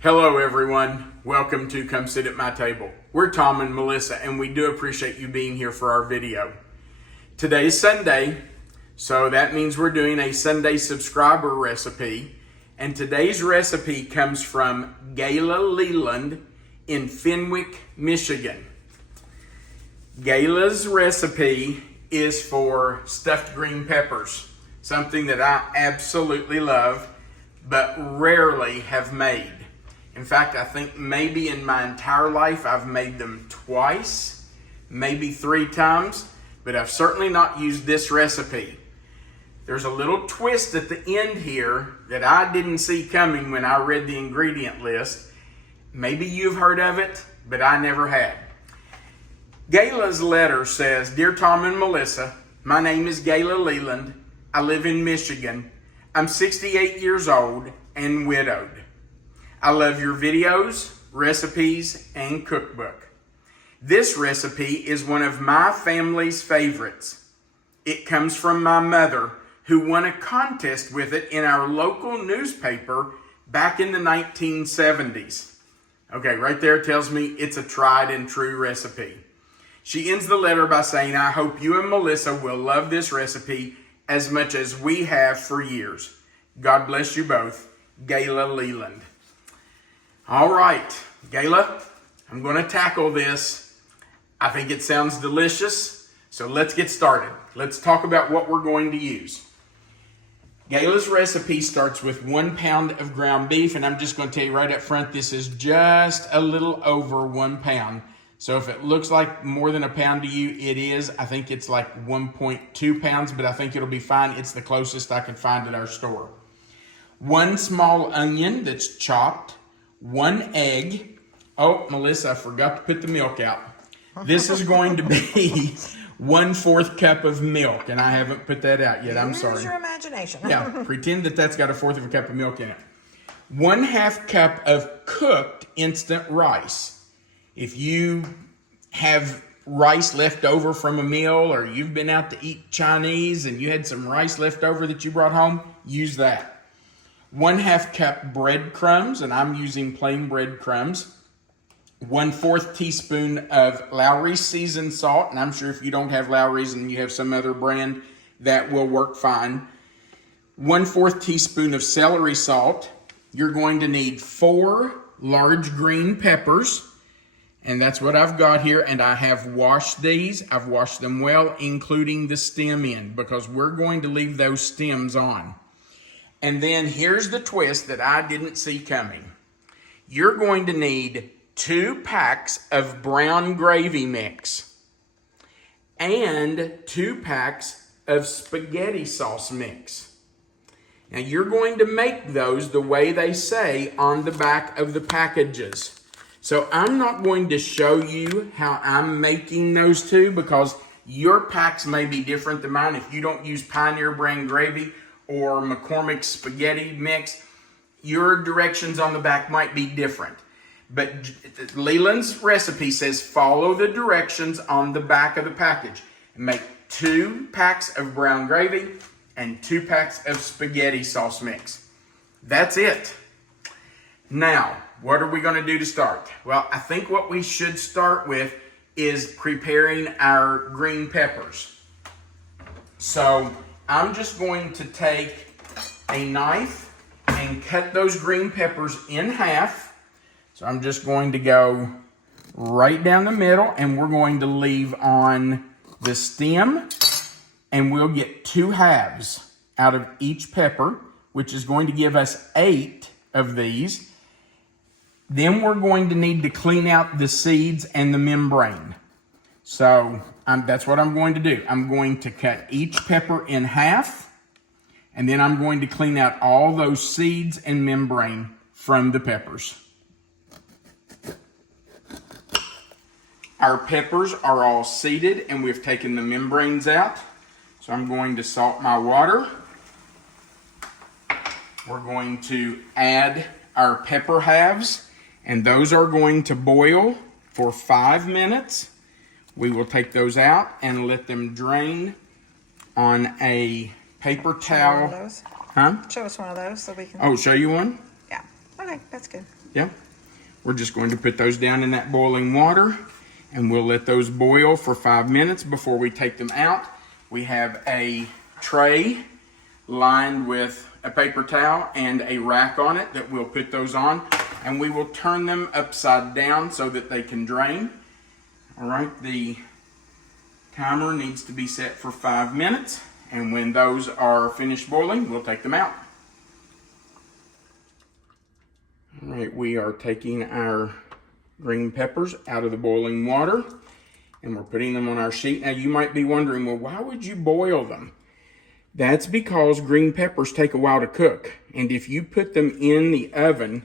Hello everyone, welcome to Come Sit at My Table. We're Tom and Melissa and we do appreciate you being here for our video. Today's Sunday, so that means we're doing a Sunday subscriber recipe, and today's recipe comes from Gayla Leland in Fenwick, Michigan. Gayla's recipe is for stuffed green peppers, something that I absolutely love but rarely have made. In fact, I think maybe in my entire life I've made them twice, maybe 3 times, but I've certainly not used this recipe. There's a little twist at the end here that I didn't see coming when I read the ingredient list. Maybe you've heard of it, but I never had. Gayla's letter says, "Dear Tom and Melissa, my name is Gayla Leland. I live in Michigan. I'm 68 years old and widowed. I love your videos, recipes, and cookbook. This recipe is one of my family's favorites. It comes from my mother, who won a contest with it in our local newspaper back in the 1970s. Okay, right there tells me it's a tried and true recipe. She ends the letter by saying, "I hope you and Melissa will love this recipe as much as we have for years. God bless you both, Gayla Leland." All right, Gayla, I'm going to tackle this. I think it sounds delicious, so let's get started. Let's talk about what we're going to use. Gayla's recipe starts with 1 pound of ground beef, and I'm just going to tell you right up front, this is just a little over 1 pound. So if it looks like more than a pound to you, it is. I think it's like 1.2 pounds, but I think it'll be fine. It's the closest I could find at our store. 1 small onion that's chopped. 1 egg. Oh, Melissa, I forgot to put the milk out. This is going to be 1/4 cup of milk, and I haven't put that out yet. I'm sorry. Use your imagination. Yeah, pretend that that's got 1/4 of a cup of milk in it. 1/2 cup of cooked instant rice. If you have rice left over from a meal, or you've been out to eat Chinese and you had some rice left over that you brought home, use that. 1/2 cup breadcrumbs, and I'm using plain breadcrumbs. 1/4 teaspoon of Lawry seasoned salt, and I'm sure if you don't have Lawry's and you have some other brand, that will work fine. 1/4 teaspoon of celery salt. You're going to need 4 large green peppers. And that's what I've got here, and I have washed these. I've washed them well, including the stem end, because we're going to leave those stems on. And then here's the twist that I didn't see coming. You're going to need 2 packs of brown gravy mix and 2 packs of spaghetti sauce mix. Now you're going to make those the way they say on the back of the packages. So I'm not going to show you how I'm making those 2 because your packs may be different than mine. If you don't use Pioneer brand gravy or McCormick spaghetti mix, your directions on the back might be different. But Leland's recipe says follow the directions on the back of the package. Make 2 packs of brown gravy and 2 packs of spaghetti sauce mix. That's it. Now, what are we going to do to start? Well, I think what we should start with is preparing our green peppers. So I'm just going to take a knife and cut those green peppers in half. So I'm just going to go right down the middle, and we're going to leave on the stem, and we'll get 2 halves out of each pepper, which is going to give us 8 of these. Then we're going to need to clean out the seeds and the membrane. So that's what I'm going to do. I'm going to cut each pepper in half, and then I'm going to clean out all those seeds and membrane from the peppers. Our peppers are all seeded, and we've taken the membranes out. So I'm going to salt my water. We're going to add our pepper halves, and those are going to boil for 5 minutes. We will take those out and let them drain on a paper towel. Show us one of those. Huh? Show us one of those so we can. Oh, show you one? Yeah. Okay, that's good. Yeah. We're just going to put those down in that boiling water, and we'll let those boil for 5 minutes before we take them out. We have a tray lined with a paper towel and a rack on it that we'll put those on, and we will turn them upside down so that they can drain. All right, the timer needs to be set for 5 minutes, and when those are finished boiling, we'll take them out. All right, we are taking our green peppers out of the boiling water, and we're putting them on our sheet. Now, you might be wondering, well, why would you boil them? That's because green peppers take a while to cook, and if you put them in the oven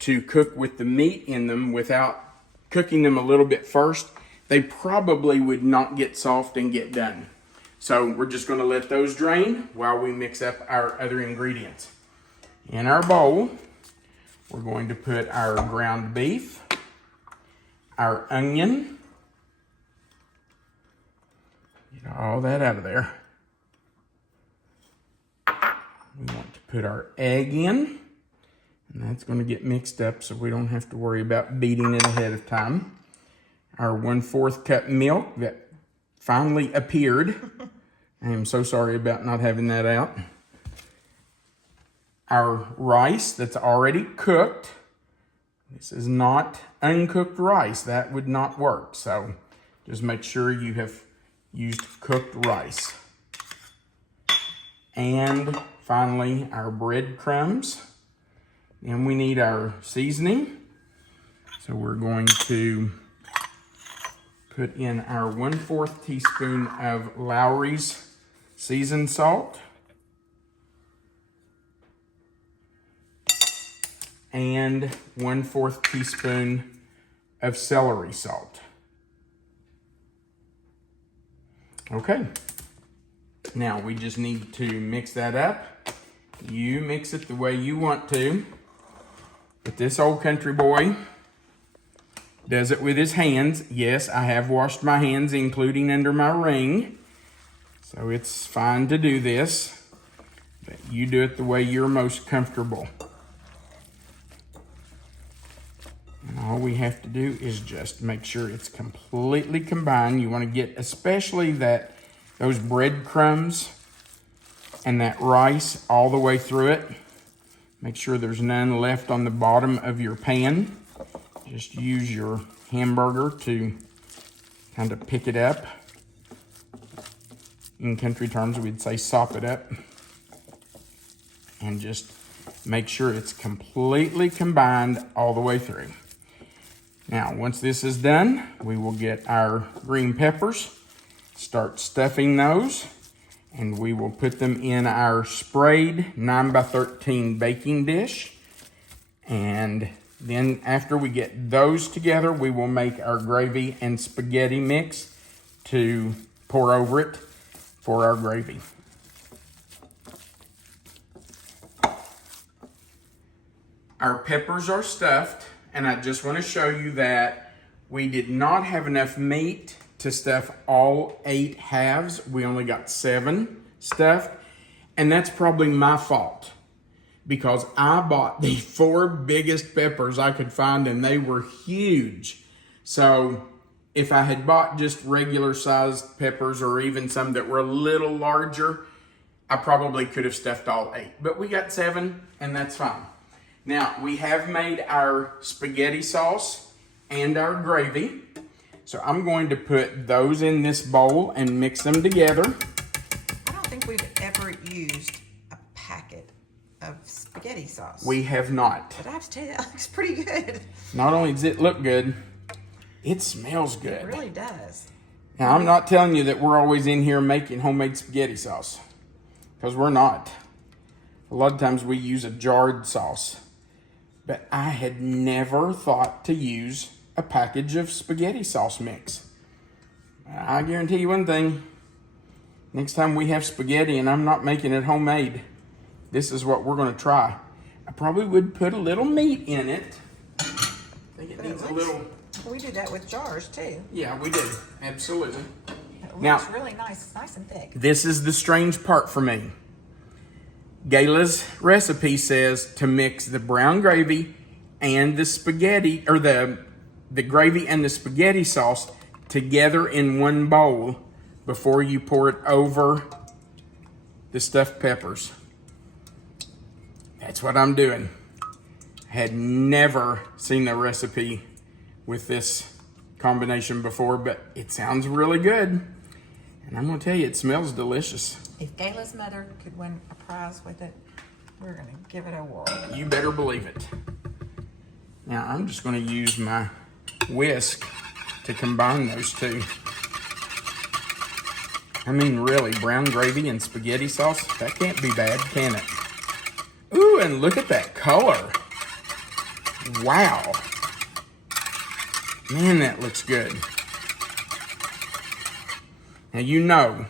to cook with the meat in them without cooking them a little bit first, they probably would not get soft and get done. So we're just going to let those drain while we mix up our other ingredients. In our bowl, we're going to put our ground beef, our onion, get all that out of there. We want to put our egg in, and that's going to get mixed up so we don't have to worry about beating it ahead of time. Our 1/4 cup milk that finally appeared. I am so sorry about not having that out. Our rice that's already cooked. This is not uncooked rice. That would not work. So just make sure you have used cooked rice. And finally, our breadcrumbs. And we need our seasoning. So we're going to put in our 1/4 teaspoon of Lawry's seasoned salt. And 1/4 teaspoon of celery salt. Okay. Now we just need to mix that up. You mix it the way you want to. But this old country boy does it with his hands. Yes, I have washed my hands, including under my ring. So it's fine to do this. But you do it the way you're most comfortable. And all we have to do is just make sure it's completely combined. You want to get especially those breadcrumbs and that rice all the way through it. Make sure there's none left on the bottom of your pan. Just use your hamburger to kind of pick it up. In country terms, we'd say sop it up. And just make sure it's completely combined all the way through. Now, once this is done, we will get our green peppers, start stuffing those, and we will put them in our sprayed 9x13 baking dish. And then after we get those together, we will make our gravy and spaghetti mix to pour over it for our gravy. Our peppers are stuffed, and I just want to show you that we did not have enough meat to stuff all 8 halves. We only got 7 stuffed, and that's probably my fault because I bought the 4 biggest peppers I could find, and they were huge. So if I had bought just regular sized peppers or even some that were a little larger, I probably could have stuffed all 8, but we got 7, and that's fine. Now, we have made our spaghetti sauce and our gravy. So I'm going to put those in this bowl and mix them together. I don't think we've ever used a packet of spaghetti sauce. We have not. But I have to tell you, that looks pretty good. Not only does it look good, it smells good. It really does. Now, I'm not telling you that we're always in here making homemade spaghetti sauce, because we're not. A lot of times we use a jarred sauce. But I had never thought to use a package of spaghetti sauce mix. I guarantee you one thing. Next time we have spaghetti and I'm not making it homemade, this is what we're going to try. I probably would put a little meat in it. I think it needs a little... We do that with jars too. Yeah, we do. Absolutely. It looks really nice. It's nice and thick. This is the strange part for me. Gayla's recipe says to mix the brown gravy and the spaghetti, or the gravy and the spaghetti sauce together in one bowl before you pour it over the stuffed peppers. That's what I'm doing. Had never seen a recipe with this combination before, but it sounds really good. And I'm gonna tell you, it smells delicious. If Gayla's mother could win a prize with it, we're gonna give it a whirl. You better believe it. Now I'm just gonna use my whisk to combine those two. I mean, really, brown gravy and spaghetti sauce, that can't be bad, can it? Ooh, and look at that color. Wow. Man, that looks good. Now you know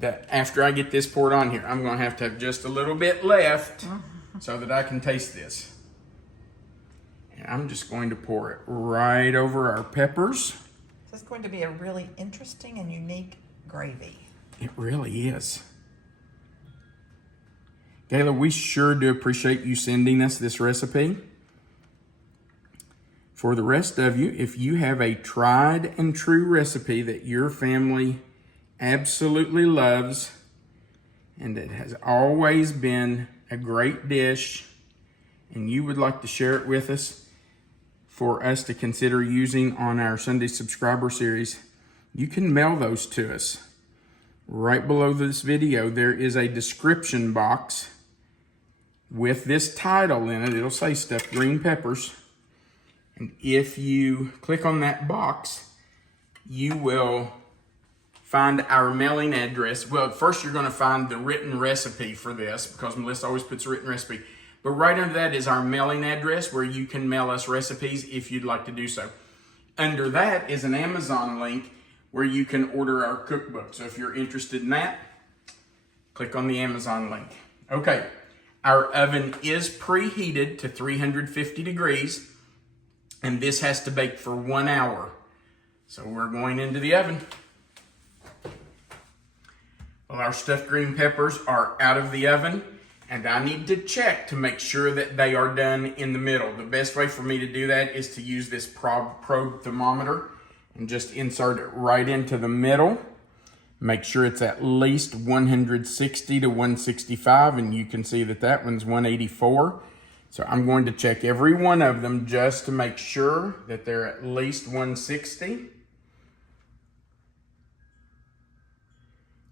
that after I get this poured on here, I'm gonna have to have just a little bit left so that I can taste this. And I'm just going to pour it right over our peppers. This is going to be a really interesting and unique gravy. It really is. Gayla, we sure do appreciate you sending us this recipe. For the rest of you, if you have a tried and true recipe that your family absolutely loves and that has always been a great dish and you would like to share it with us for us to consider using on our Sunday subscriber series, you can mail those to us. Right below this video, there is a description box with this title in it. It'll say stuffed green peppers. And if you click on that box, you will find our mailing address. Well, first you're going to find the written recipe for this because Melissa always puts a written recipe. But right under that is our mailing address where you can mail us recipes if you'd like to do so. Under that is an Amazon link where you can order our cookbook. So if you're interested in that, click on the Amazon link. Okay, our oven is preheated to 350 degrees. And this has to bake for 1 hour. So we're going into the oven. Well, our stuffed green peppers are out of the oven, and I need to check to make sure that they are done in the middle. The best way for me to do that is to use this probe thermometer and just insert it right into the middle. Make sure it's at least 160 to 165, and you can see that that one's 184. So I'm going to check every one of them just to make sure that they're at least 160.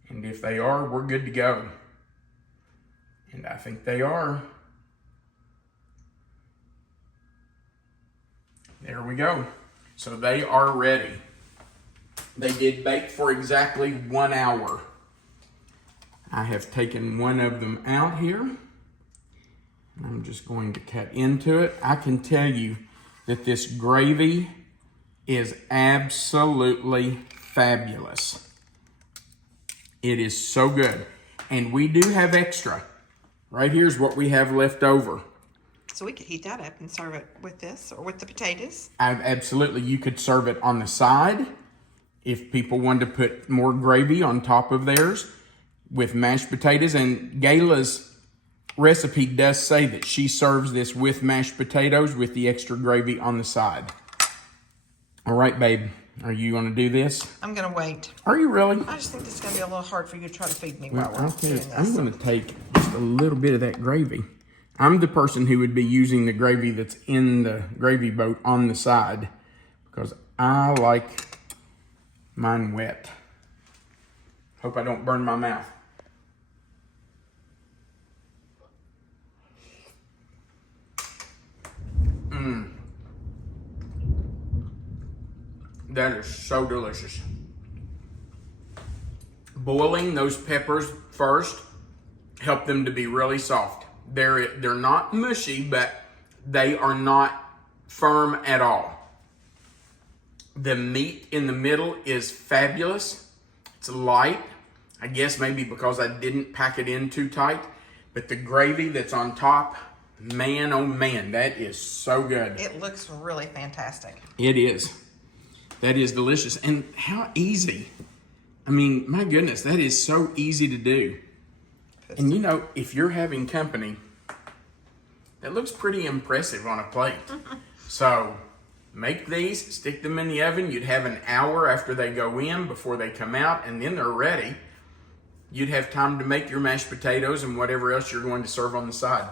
And if they are, we're good to go. And I think they are. There we go. So they are ready. They did bake for exactly 1 hour. I have taken one of them out here. I'm just going to cut into it. I can tell you that this gravy is absolutely fabulous. It is so good. And we do have extra. Right here's what we have left over. So we could heat that up and serve it with this or with the potatoes. Absolutely. You could serve it on the side if people wanted to put more gravy on top of theirs with mashed potatoes. And Gayla's recipe does say that she serves this with mashed potatoes with the extra gravy on the side. All right, babe. Are you going to do this? I'm going to wait. Are you really? I just think this is going to be a little hard for you to try to feed me while we're doing this. I'm going to take just a little bit of that gravy. I'm the person who would be using the gravy that's in the gravy boat on the side because I like mine wet. Hope I don't burn my mouth. That is so delicious. Boiling those peppers first help them to be really soft. They're not mushy, but they are not firm at all. The meat in the middle is fabulous. It's light. I guess maybe because I didn't pack it in too tight. But the gravy that's on top, man, oh man, that is so good. It looks really fantastic. It is. That is delicious. And how easy. I mean, my goodness, that is so easy to do. And you know, if you're having company, It looks pretty impressive on a plate. So make these, stick them in the oven. You'd have an hour after they go in before they come out, and then they're ready. You'd have time to make your mashed potatoes and whatever else you're going to serve on the side.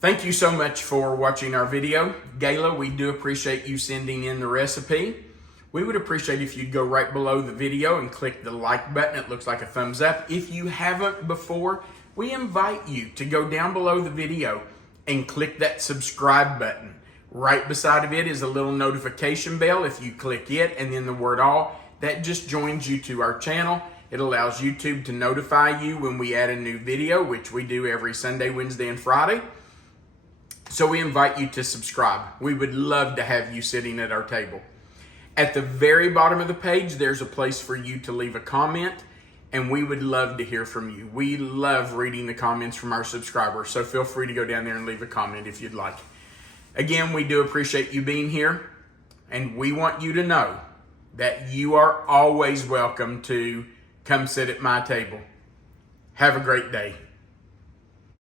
Thank you so much for watching our video. Gayla, we do appreciate you sending in the recipe. We would appreciate if you'd go right below the video and click the like button. It looks like a thumbs up. If you haven't before, we invite you to go down below the video and click that subscribe button. Right beside of it is a little notification bell. If you click it and then the word all, that just joins you to our channel. It allows YouTube to notify you when we add a new video, which we do every Sunday, Wednesday, and Friday. So we invite you to subscribe. We would love to have you sitting at our table. At the very bottom of the page, there's a place for you to leave a comment, and we would love to hear from you. We love reading the comments from our subscribers, so feel free to go down there and leave a comment if you'd like. Again, we do appreciate you being here, and we want you to know that you are always welcome to come sit at my table. Have a great day.